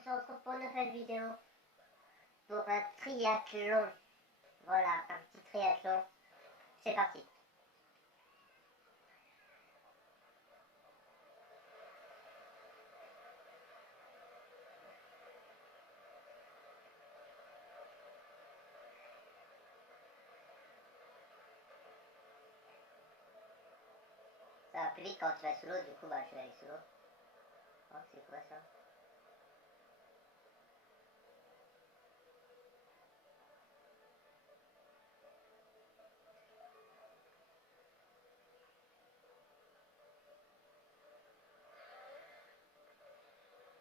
on se retrouve pour une nouvelle vidéo. Pour un triathlon. Voilà, un petit triathlon. C'est parti. Ça va plus vite quand tu vas sous l'eau, du coup bah je vais aller sous l'eau. Oh, c'est quoi ça?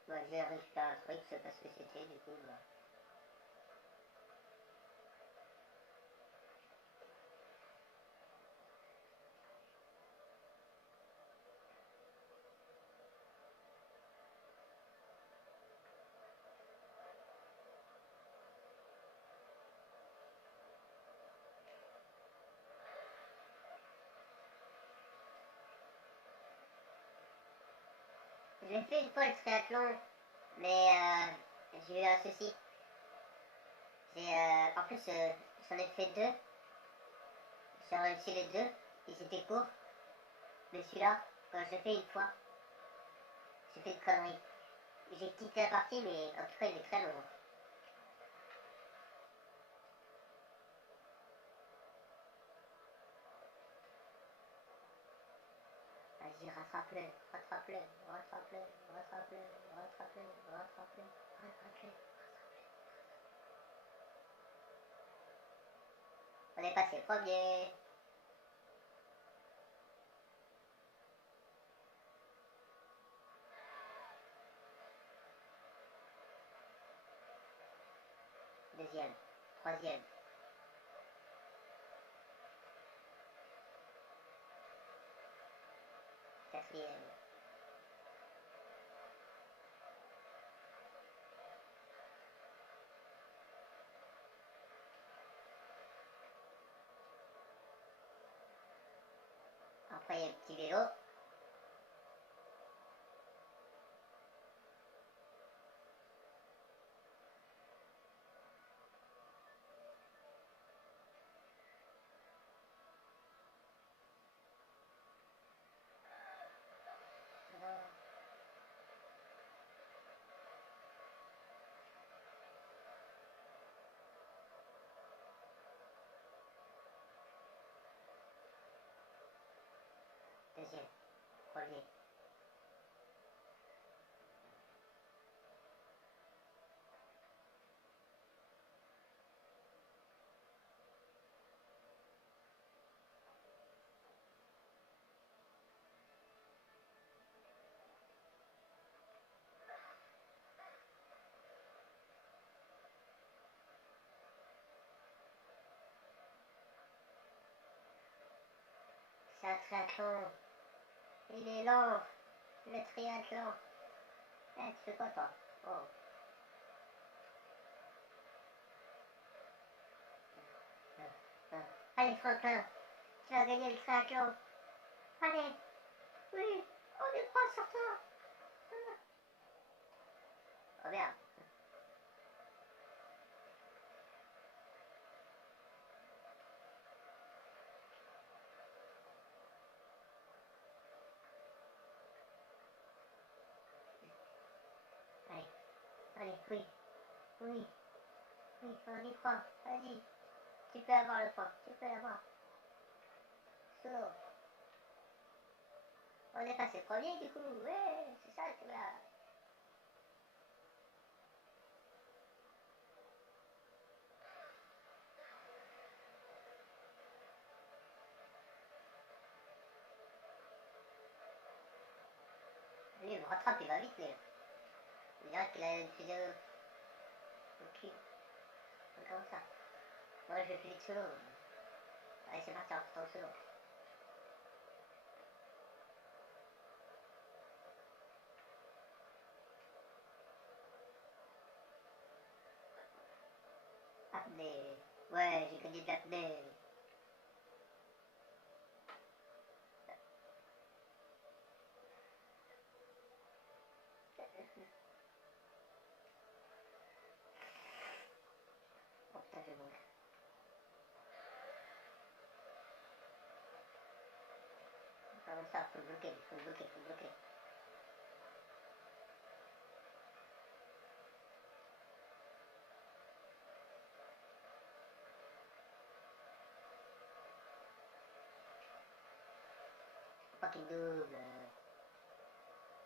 Bah j'ai réussi à un truc, je sais pas ce que c'était du coup. Bah. J'ai fait une fois le triathlon, mais j'ai eu un souci. En plus, j'en ai fait deux. J'ai réussi les deux. Ils étaient courts. Mais celui-là, quand je l'ai fait une fois, j'ai fait une connerie. J'ai quitté la partie, mais en tout cas, il est très long. Vas-y, rattrape-le, rattrape-le, rattrape-le, rattrape-le, rattrape-le, rattrape-le, rattrape-le. On est passé premier. Deuxième, troisième, quatrième. Après, il y a le petit vélo. Deuxième, premier. C'est un triathlon. Il est lent, le triathlon. Eh, tu fais quoi toi? Oh. Allez Franklin, tu vas gagner le triathlon. Allez, oui, on est prêt sur toi. Oh merde. Allez, allez, oui, oui, oui, on y croit. Vas-y, tu peux avoir le point, tu peux l'avoir. Sous l'eau. On est passé premier du coup, ouais, c'est ça, tu vois. Lui, il me rattrape, il va vite, lui. Il dirait qu'il a une fusée au cul. Comme ça. Moi, je vais plus vite sous l'eau. Allez, c'est parti, on retourne sous l'eau. Apnée. Ouais, j'ai connu de l'apnée. ça, faut le bloquer, faut le bloquer, faut le bloquer. Faut pas qu'il double.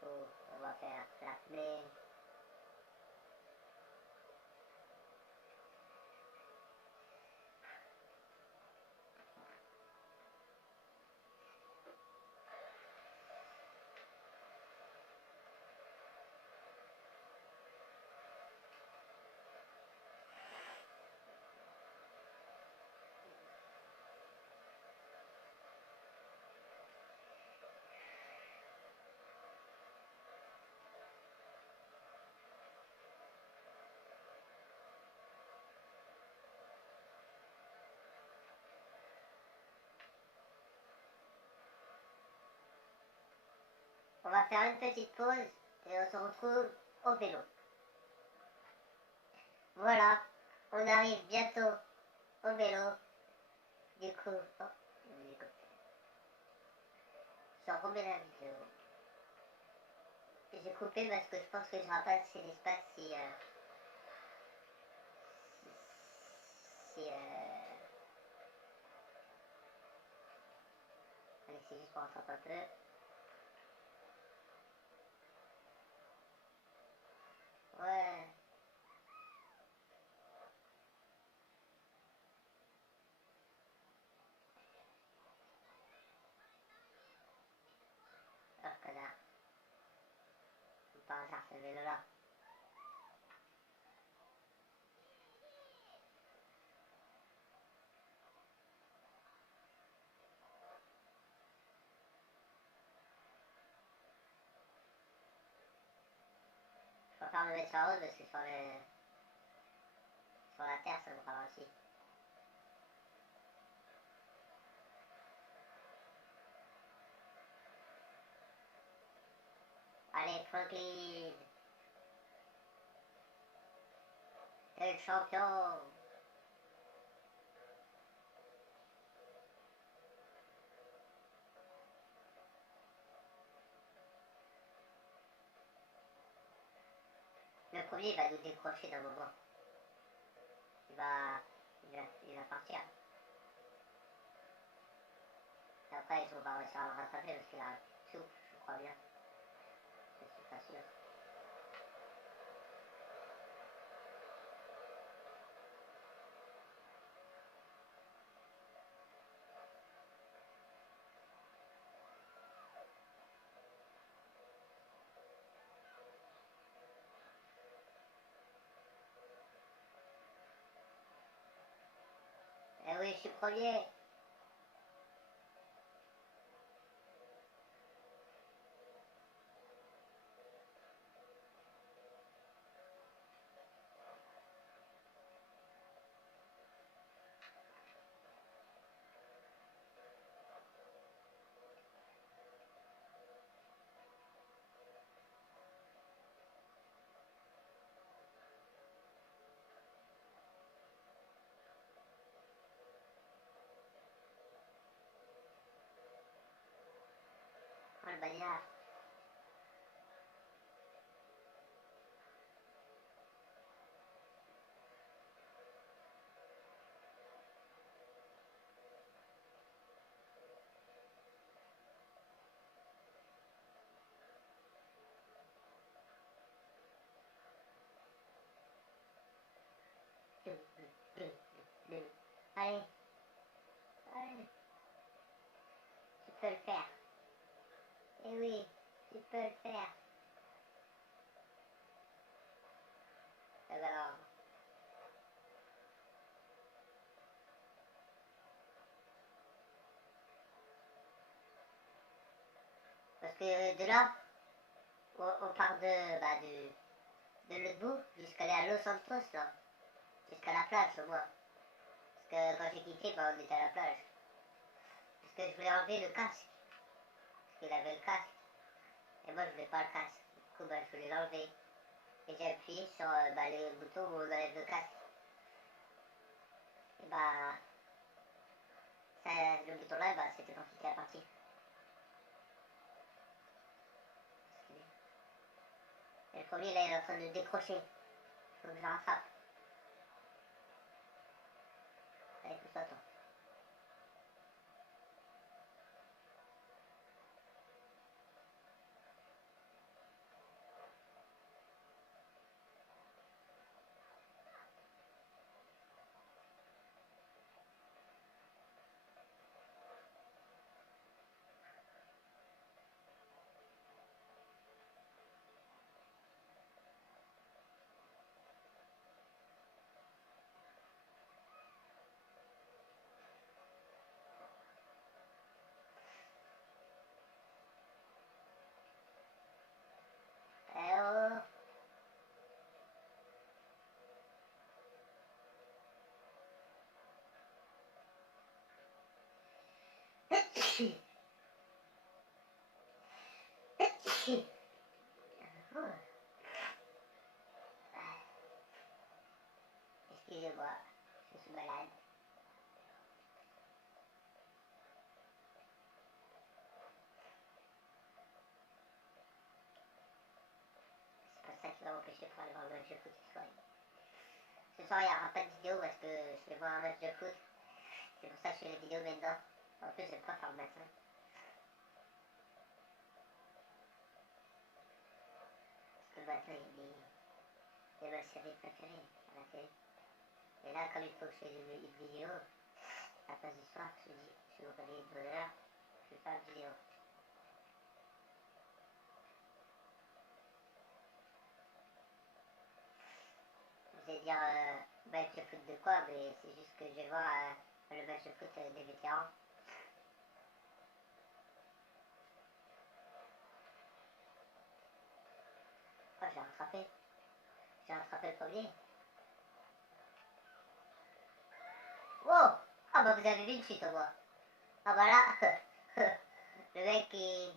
On va faire la plaie. On va faire une petite pause et on se retrouve au vélo. Voilà, on arrive bientôt au vélo. Du coup, oh, je remets la vidéo. J'ai coupé parce que je pense que je n'aurai pas assez d'espace si allez, c'est juste pour rattraper un peu. Ouais. Oh, connard. Par hasard, ce vélo-là. Je préfère me mettre sur la route parce que sur la terre, ça me ralentit. Allez, Franklin. T'es le champion. Le premier, il va nous décrocher d'un moment. Il va partir. Et après, on va réussir à le rattraper parce qu'il a tout, je crois bien. Je suis pas sûr. Eh oui, je suis premier. Oh, le bagnard. Allez, allez. Tu peux le faire. Eh oui, tu peux le faire. Eh ben non. Parce que de là, on part de l'autre bout jusqu'à aller à Los Santos, là. Jusqu'à la plage, au moins. Parce que quand j'ai quitté, bah, on était à la plage. Parce que je voulais enlever le casque. Parce qu'il avait le casque. Et moi, je voulais pas le casque. Du coup, bah, je voulais l'enlever. Et j'ai appuyé sur le bouton où on enlève le casque. Et bah, ça, le bouton là, bah, c'était quand c'était la partie. Et le premier, là, il est en train de décrocher. Faut que je le rattrape. Allez, pousse-toi, toi. Eh oh. Excusez-moi, je suis malade. C'est pas ça qui va m'empêcher pour aller voir un match de foot ce soir. Ce soir, il n'y aura pas de vidéo parce que je vais voir un match de foot. C'est pour ça que je fais les vidéos maintenant. En plus, je vais pas faire le matin. Parce que le matin, il y a ma série préférée à la télé. Et là, comme il faut que je fasse une vidéo, à la place du soir, je me dis, je vais me réveiller de bonne heure, je vais faire une vidéo. Vous allez dire, match de foot de quoi? Mais c'est juste que je vais voir le match de foot des vétérans. Oh, j'ai rattrapé. J'ai rattrapé le premier. Wow! Ah bah vous avez vu une chute au moins. Ah bah là, le mec il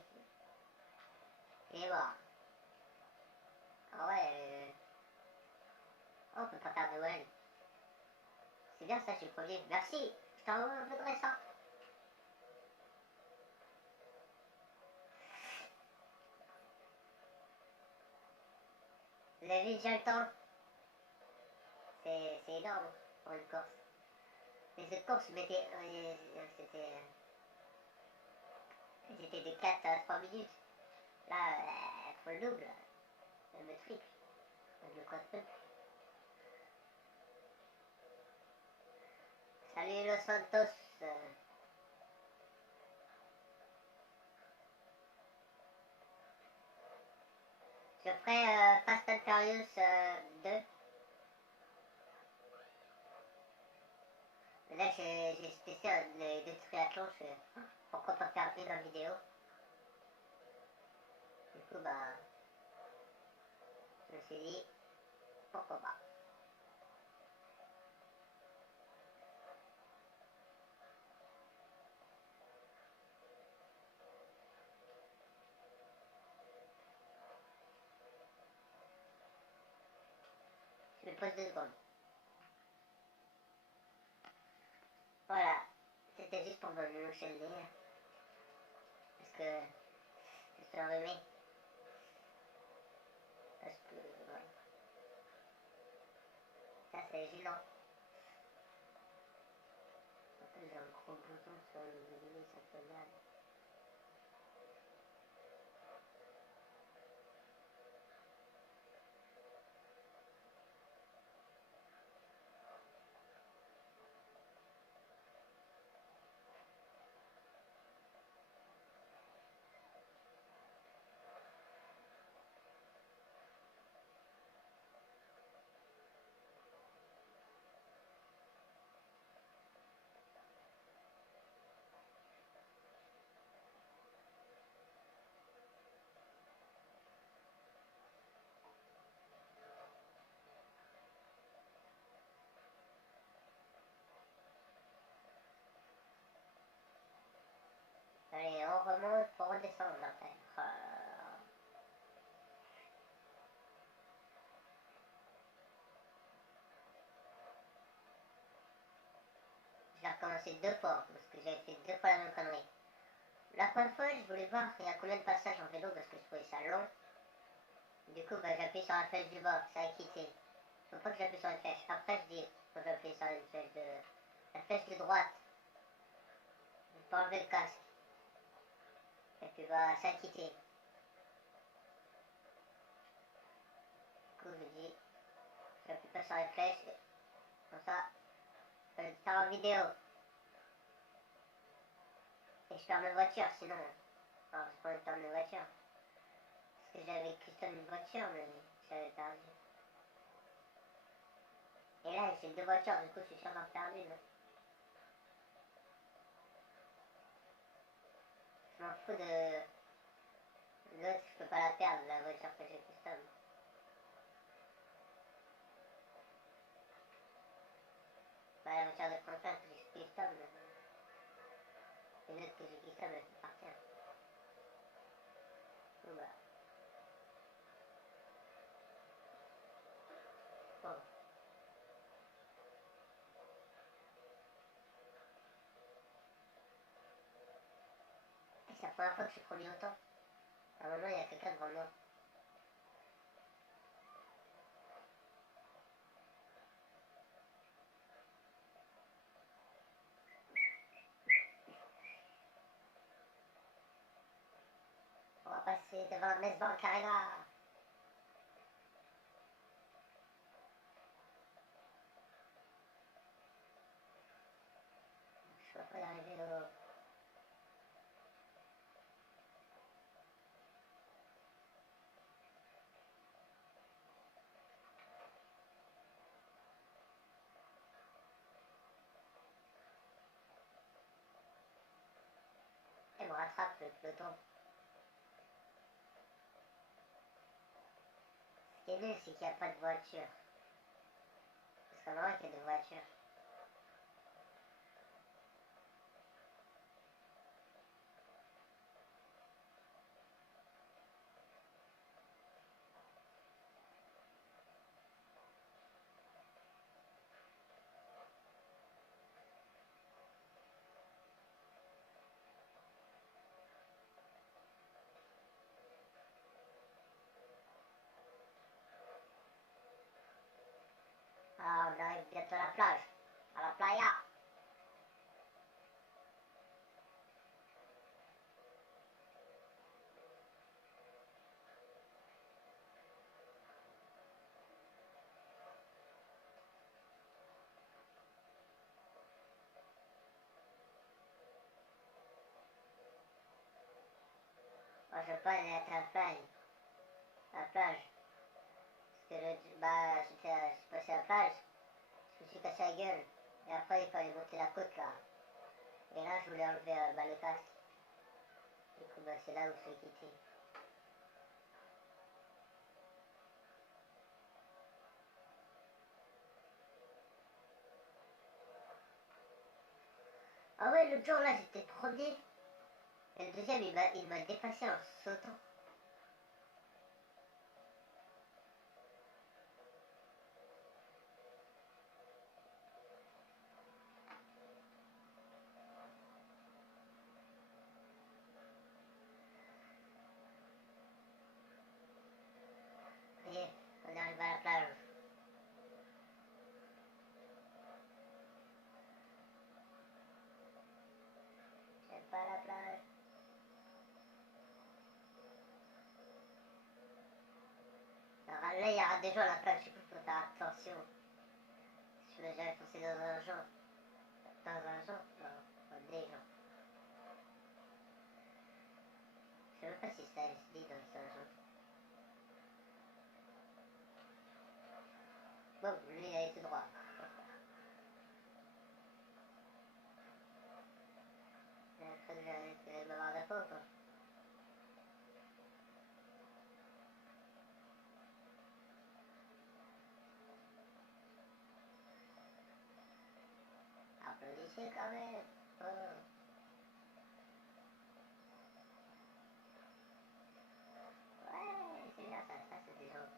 est mort. Ah ouais, oh, on peut pas faire de Noël. C'est bien ça, je suis le premier. Merci, je t'en voudrais ça. Vous avez vu déjà le temps? C'est énorme pour une course. Mais cette course, c'était de 4 à 3 minutes. Là, faut le double, le triple, le quadruple. Salut Los Santos. Je ferai Fast and Furious 2. Mais là, j'ai testé les deux triathlons. Je fais, pourquoi pas faire une en vidéo? Du coup, bah, je me suis dit, pourquoi pas. Je me pose 2 secondes. Voilà, c'était juste pour me loucher le nez. Parce que je suis enrhumé. Parce que, ouais. Ça, c'est gênant. En plus, j'ai un gros bouton sur le nez, ça fait mal. Allez, on remonte pour redescendre après. Je l'ai recommencé 2 fois, parce que j'avais fait 2 fois la même connerie. La première fois, je voulais voir il y a combien de passages en vélo, parce que je trouvais ça long. Du coup, bah, j'appuie sur la flèche du bas, ça a quitté. Faut pas que j'appuie sur une flèche. Après, je dis, faut que j'appuie sur une flèche de... La flèche de droite. Pour enlever le casque. Et puis, bah, ça a quitté. Du coup, je dis, j'appuie pas sur les flèches. Comme ça, je peux le faire en vidéo. Et je perds ma voiture, sinon. Alors, je prends le temps de voiture. Parce que j'avais custom une voiture, mais j'avais perdu. Et là, j'ai deux voitures, du coup, je suis sûrement perdu, là. Je m'en fous de... L'autre, je peux pas la perdre, la voiture que j'ai custom. Bah, la voiture de Quentin que j'ai custom, et l'autre que j'ai custom, elle peut partir. Bon, bah. Bon. Et c'est la première fois que je produis autant. À un moment, il y a quelqu'un devant moi. On va passer devant la messe Bancarella. Je peux pas y arriver au... Elle me rattrape le peloton. Ce qui est nul, c'est qu'il n'y a pas de voiture. Parce qu'en vrai, il y a des voitures. Ah, on arrive bientôt à la plage. À la playa. Moi, je veux pas aller à la plage. À la plage. Parce que bah, je suis passé à la plage. Je me suis cassé la gueule. Et après, il fallait monter la côte, là. Et là, je voulais enlever bah, le casque. Du coup, bah, c'est là où je l'ai quitté. Ah ouais, l'autre jour, là, j'étais premier. Et le deuxième, il m'a dépassé en sautant. Et on arrive à la plage. J'aime pas la plage. Alors là, il y aura des gens à la plage, du coup, faut faire attention. Si je veux jamais foncer dans un champ. Dans un champ, non, des gens. Je sais même pas si ça se dit dans un champ. Bon, lui, il a été droit. Après, j'allais m'avoir de peau, quoi. Applaudissez quand même. Oh. Ouais, c'est bien ça, c'est des gens.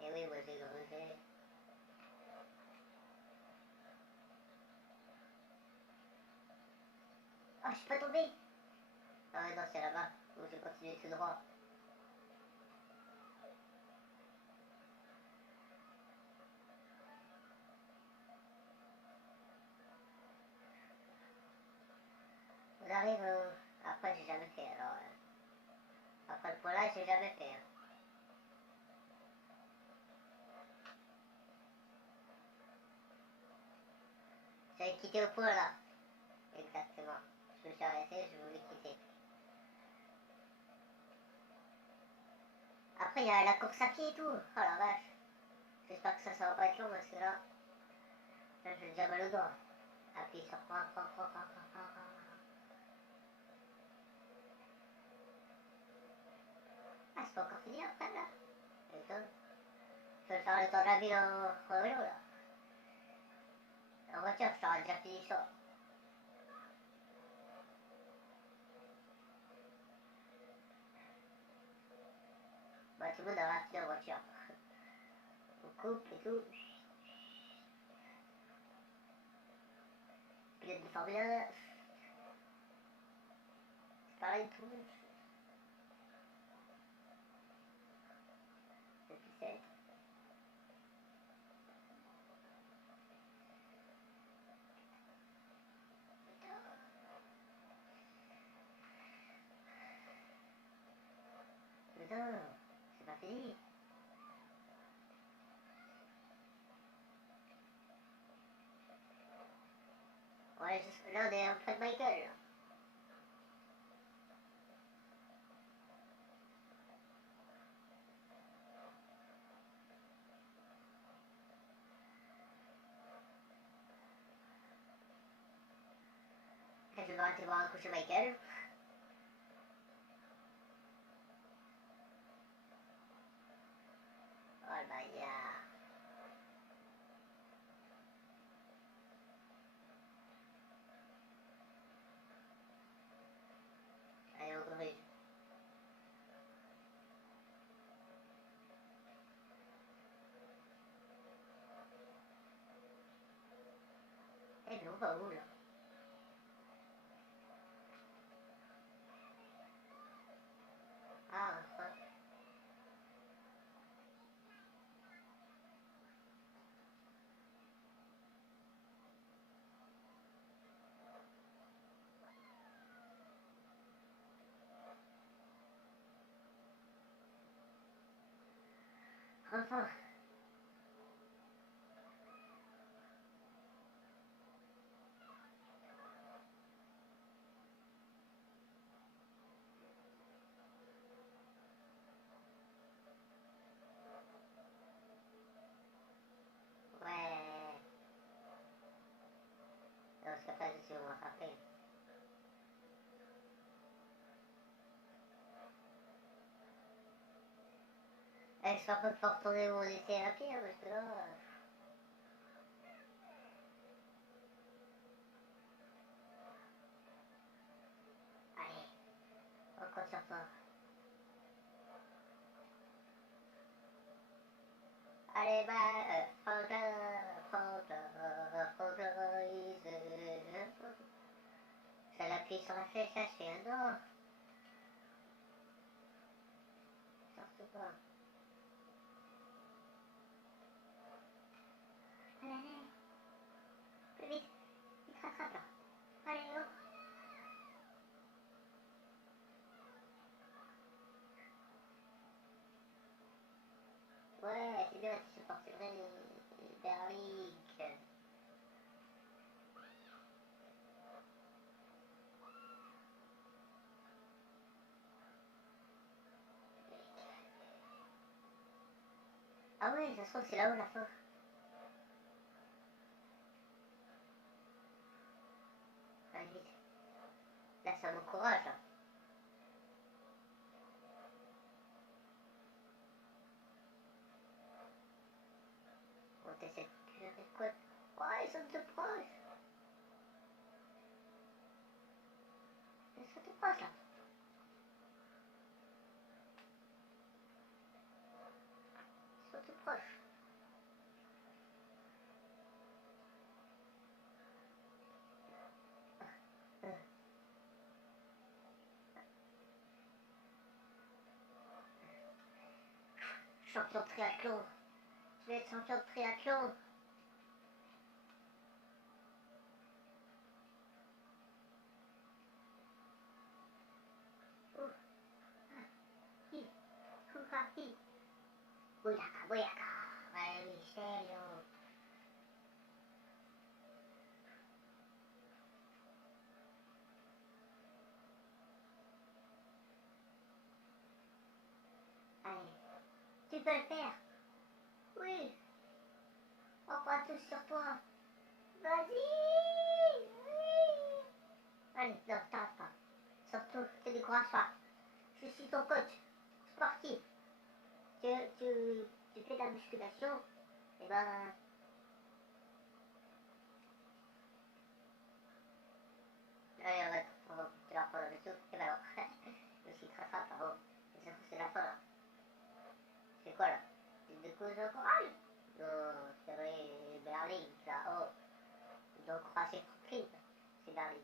Et oui, moi j'ai grugé. Ah, je suis pas tombé. Ah ouais, non, c'est là-bas. Donc je vais continuer tout droit. On arrive au... Après, j'ai jamais fait, alors... Après le point là, j'ai jamais fait. Hein. J'avais quitté au point là. Exactement. Je me suis arrêté, je voulais quitter. Après, il y a la course à pied et tout. Oh la vache. J'espère que ça va pas être long parce que là j'ai déjà mal au doigt. Appuie sur quoi. Ah, c'est pas encore fini après là. Étonne. Je vais faire le temps de la ville en vélo là. En voiture, je t'aurais déjà fini ça. Bah, tout le monde a fini en voiture. On coupe et tout. Pilote de Formule 1. C'est pareil tout le monde. Depuis 7. Putain, c'est pas fini. Ouais, là on est près de Michael. Là. Je vais devoir aller voir un coup chez Michael. Oh le bagnard. Allez, on corrige. Eh mais on va où là? Ah, enfin. Enfin. Ouais. Non, parce qu'après, je suis au moins frappé. Eh, je suis en train de pas retourner mon essai à pied, hein, parce que là... Allez, on compte sur toi. Allez, bah, ça l'appuie sur la flèche, ça, je fais un non. Surtout pas. Allez, allez, plus vite, il te rattrape là. Allez, non. Ouais, c'est bien, tu supportes, c'est vrai, Berlick. Ah ouais, ça se trouve, c'est là-haut la fin. Allez, vite. Là, ça m'encourage, là. On t'essaie de cuire quoi. Ouais, ils sont tout proches. Ils sont tout proches, là. Ils sont tout proches. champion de triathlon. Je vais être champion de triathlon. Boyaka, boyaka. Ouais, Michel. Allez, tu peux le faire. Oui. On croit tous sur toi. Vas-y. Oui. Allez, non, t'arrêtes pas. Surtout, te décourage pas. Je suis ton coach sportif. Tu fais de la musculation. Et ben... Allez, tu vas reprendre le souffle. Et ben non. Je suis très fort, pardon. C'est la fin là. C'est quoi là? C'est des causes de corail? Non, c'est vrai, Berlin, là. Oh. Donc, c'est tranquille. C'est Berlin.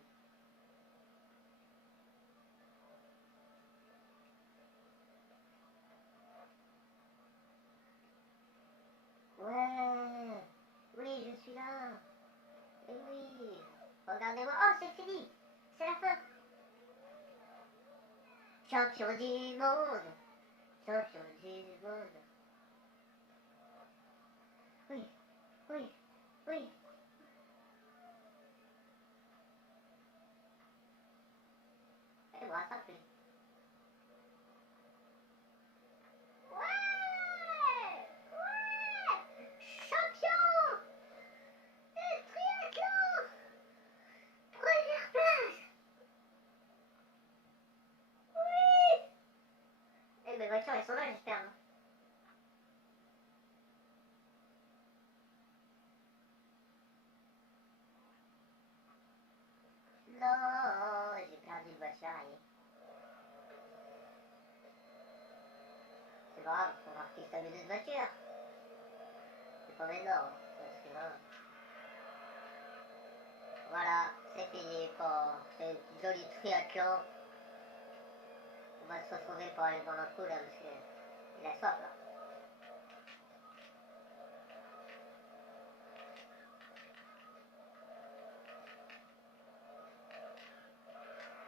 Ouais. Oui, je suis là. Et oui. Regardez-moi. Oh, c'est fini. C'est la fin. Champion du monde. Champion du monde. Oui. Oui. Oui. Et moi, ça fait. Ouais. Ouais. Champion de triathlon. Première place. Oui. Et mes voitures, elles sont là, j'espère. Hein. Non, j'ai perdu une voiture. Allez. C'est grave, on va refiler une autre voiture. C'est pas maintenant. Parce que là... Voilà, c'est fini pour ce joli triathlon. On va se retrouver pour aller boire un coup là parce qu'il a soif là.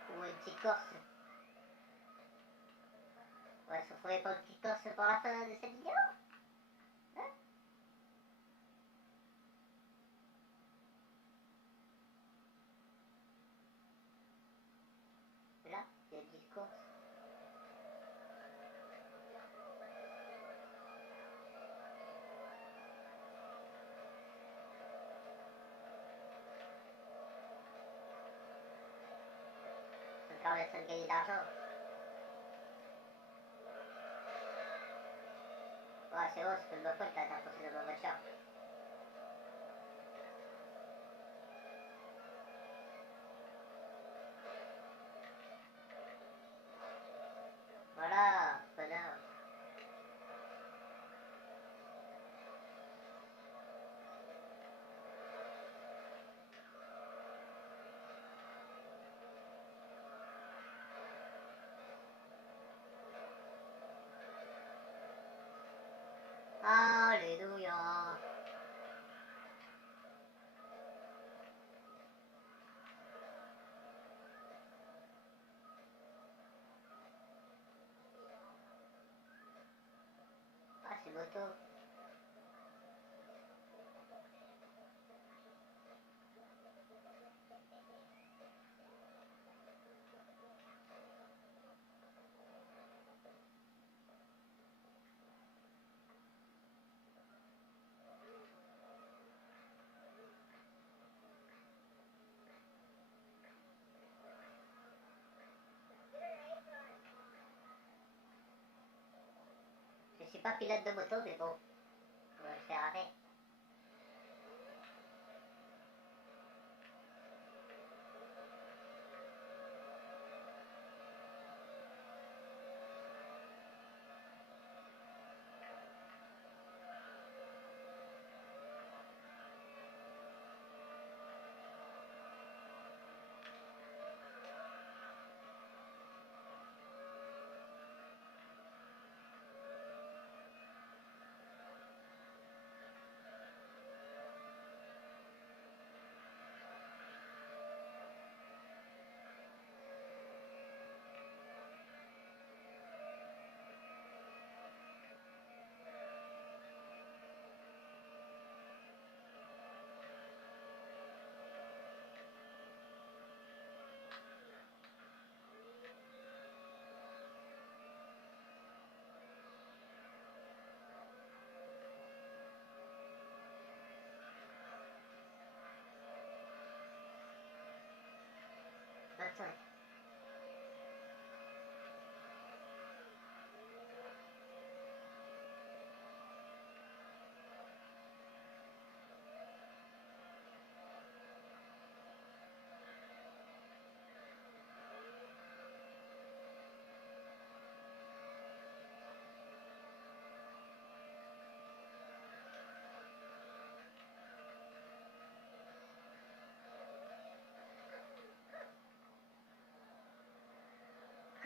Ou une petite course. On va se retrouver pour une petite course pour la fin de cette vidéo. Hein? Là, il y a une petite course. Ça me permettrait de gagner de l'argent. Ouais, c'est bon, c'est de ma faute là, t'as posé dans ma voiture. Voilà, connard. Alléluia. Ah, c'est moto. Je suis pas pilote de moto, mais bon, on va le faire avec.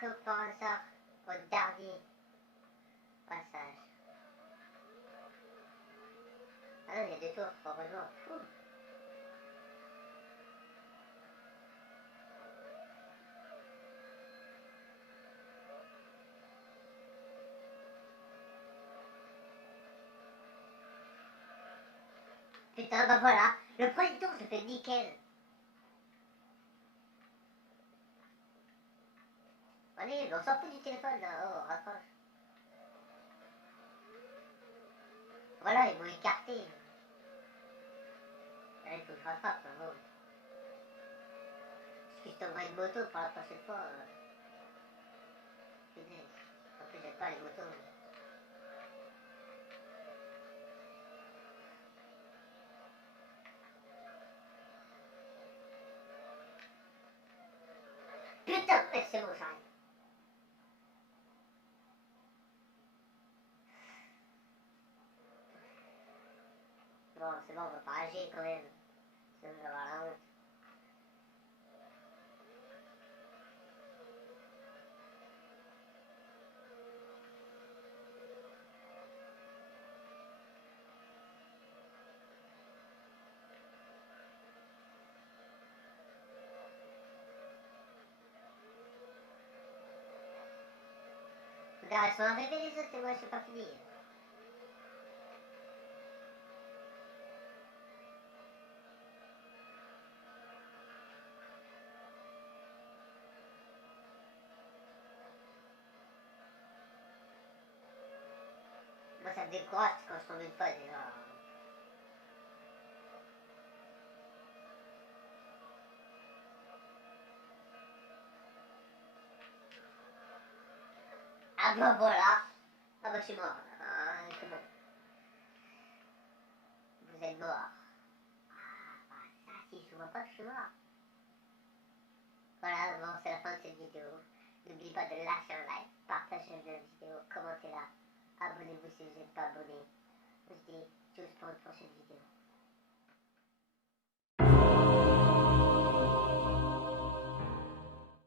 que par hasard au dernier passage. Ah non, il y a deux tours, heureusement. Ouh. Putain, bah voilà, le premier tour se fait nickel. Allez, on s'en fout du téléphone là, oh, raccroche. Voilà, ils m'ont écarté. Allez, il faut que je rattrape, là, oh. Est-ce que je t'envoie une moto pour la prochaine fois Punaise. En plus, j'aime pas les motos. Putain, mais c'est bon, j'arrive. Bon, c'est bon, on va pas agir quand même. Sinon, je vais avoir la honte. Regarde, ils sont arrivés les autres et moi, je suis pas fini. Moi, ça me décourage quand je tombe une fois déjà. Ah bah voilà. Ah bah je suis mort. Ah, c'est bon. Vous êtes mort. Ah bah ça, si je vois pas que je suis mort. Voilà, bon, c'est la fin de cette vidéo. N'oubliez pas de lâcher un like, partager la vidéo, commentez-la, abonnez-vous si vous n'êtes pas abonné. Je vous dis tchuss pour une prochaine vidéo.